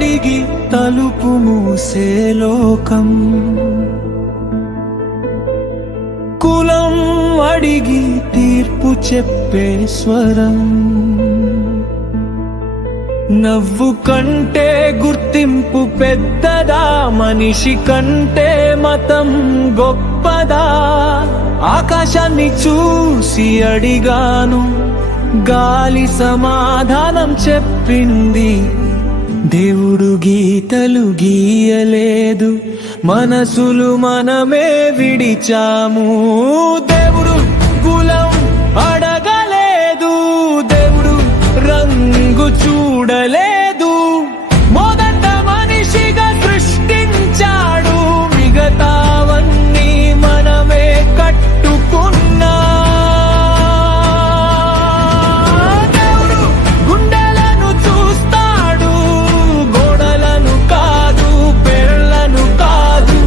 అడిగి తలుపు మూసే లోకం, కులం అడిగి తీర్పు చెప్పే స్వరం, నవ్వు కంటే గుర్తింపు పెద్దదా, మనిషి కంటే మతం గొప్పదా? ఆకాశాన్ని చూసి అడిగాను, గాలి సమాధానం చెప్పింది. దేవుడు గీతలు గీయలేదు, మనసులు మనమే విడిచాము. దేవుడు కులం అడగలేదు, దేవుడు రంగు చూడలేదు. మొదట మనిషిగా సృష్టించాడు, మిగతావన్నీ మనమే కట్టుకున్నా. దేవుడు గుండెలను చూస్తాడు, గోడలను కాదు, పేర్లను కాదు.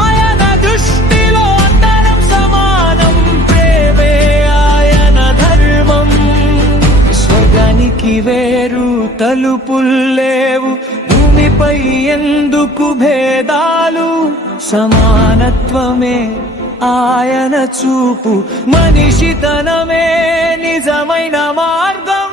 ఆయన దృష్టిలో అందరం సమానం, ప్రేమే ఆయన ధర్మం. స్వర్గానికి వేరు తలుపుల్లేవు, భూమిపై ఎందుకు భేదాలు? సమానత్వమే ఆయన చూపు, మనిషితనమే నిజమైన మార్గం.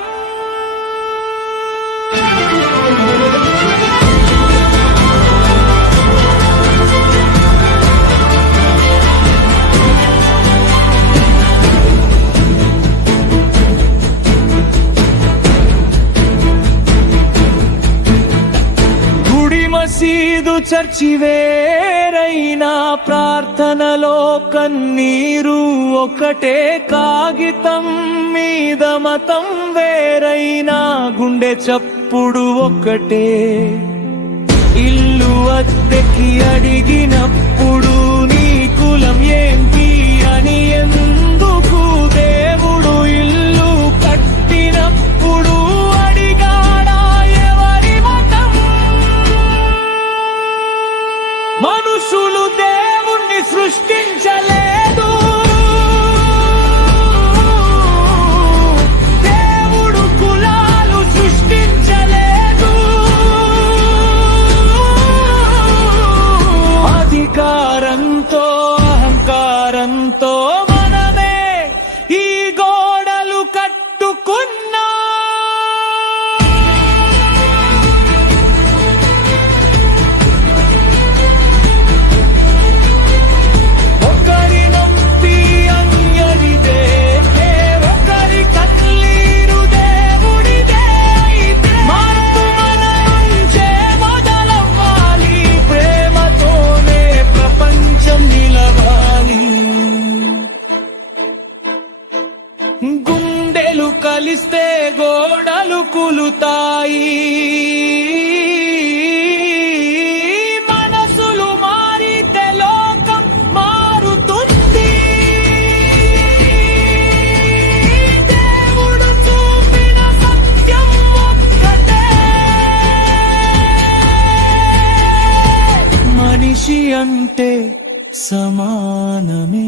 మసీదు చర్చి వేరైనా, ప్రార్థనలో కన్నీరు ఒకటే. కాగితం మీద మతం వేరైనా, గుండె చప్పుడు ఒకటే. ఇల్లు అద్దెకి అడిగినప్పుడు నీ కులం ఏంటి అని ఎందుకు? దేవుడు ఇల్లు కట్టినప్పుడు అడిగాడా ఎవరి మతం? మనుషులు దేవుణ్ణి సృష్టించలేదు, దేవుడు కులాలు సృష్టించలేదు. అధికారంతో అహంకారంతో మనమే ఈ గోడలు కట్టుకున్నా. గుండెలు కలిస్తే గోడలు కులుతాయి, మనసులు మారితే లోకం మారుతుంది. దేవుడు చూపిన సత్యం ఒక్కటే, మనిషి అంటే సమానమే.